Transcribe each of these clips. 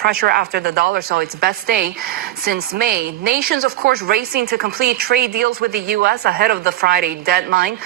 pressure after the dollar saw its best day since May. Nations, of course, racing to complete trade deals with the U.S. ahead of the Friday deadline.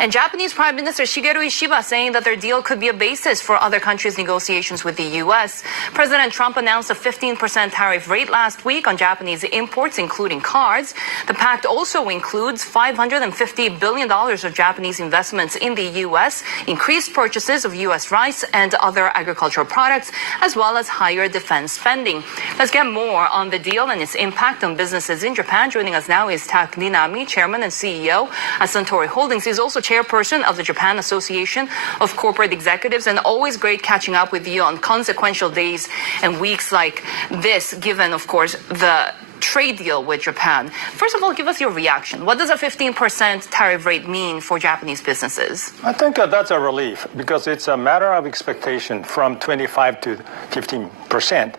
And Japanese Prime Minister Shigeru Ishiba saying that their deal could be a basis for other countries' negotiations with the U.S. President Trump announced a 15% tariff rate last week on Japanese imports, including cars. The pact also includes $550 billion of Japanese investments in the U.S., increased purchases of U.S. rice and other agricultural products, as well as higher defense spending. Let's get more on the deal and its impact on businesses in Japan. Joining us now is Taki Nami, Chairman and CEO at Suntory Holdings. He's also Chairperson of the Japan Association of Corporate Executives, and always great catching up with you on consequential days and weeks like this, given, of course, the trade deal with Japan. First of all, give us your reaction. What does a 15% tariff rate mean for Japanese businesses? I think that's a relief because it's a matter of expectation from 25 to 15%.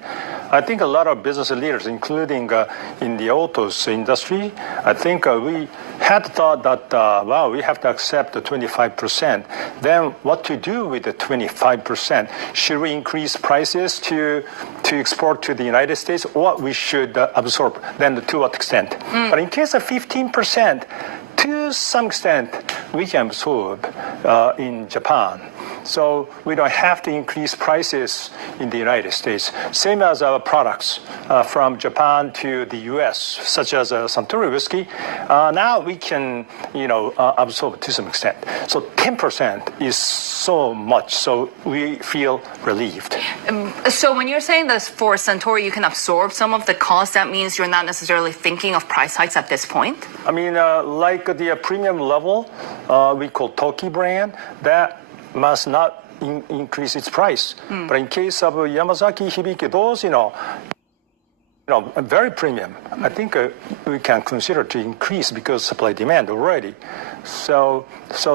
I think a lot of business leaders, including in the autos industry, I think we had thought that, well, we have to accept the 25%. Then what to do with the 25%? Should we increase prices to export to the United States, or we should absorb? Then to what extent? But in case of 15%, to some extent, we can absorb in Japan. So we don't have to increase prices in the United States. Same as our products from Japan to the U.S., such as Suntory whiskey. Now we can, absorb to some extent. So 10% is so much. So we feel relieved. So when you're saying this for Suntory, you can absorb some of the cost. That means you're not necessarily thinking of price hikes at this point? I mean, like the premium level, we call Toki brand, that must not increase its price. But in case of Yamazaki, Hibiki, those, very premium, I think we can consider to increase because supply demand already. So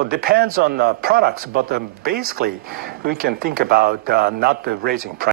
depends on products, but basically we can think about not raising price.